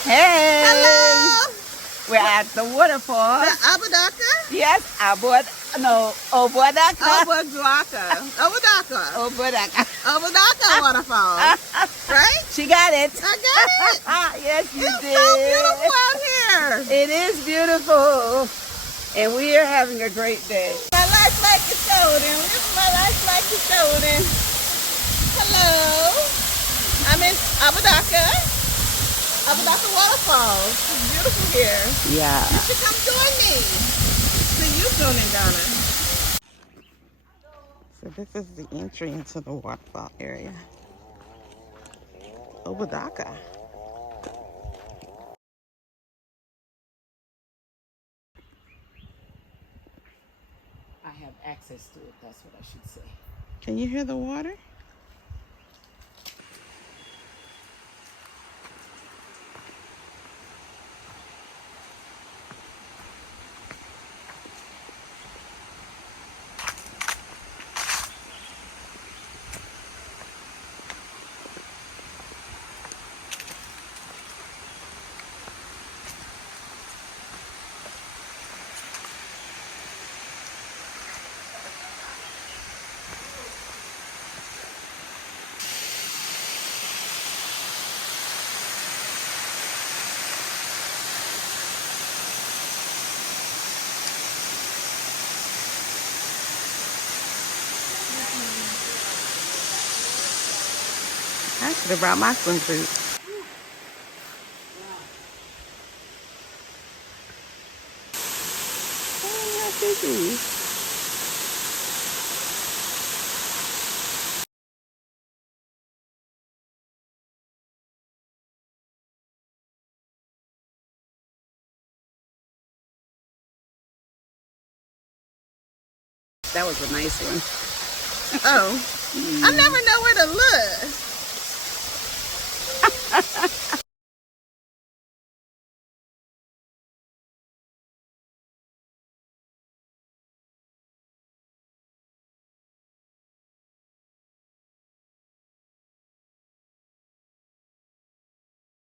Hey! Hello! We're at the waterfalls. The Oboadaka? Yes, Oboadaka. Oboadaka. Oboadaka. Oboadaka Waterfalls. Right? She got it. I got it. Yes, you It's did. so beautiful out here. It is beautiful. And we are having a great day. My life like it's golden. This is my life like it's golden. Hello. I'm in Oboadaka Waterfalls. It's beautiful here. Yeah. You should come join me. See you soon in Ghana. So this is the entry into the waterfall area. Oboadaka. I have access to it, that's what I should say. Can you hear the water? I should have brought my swimsuit. Oh, how pretty. That was a nice one. Oh. I never know where to look.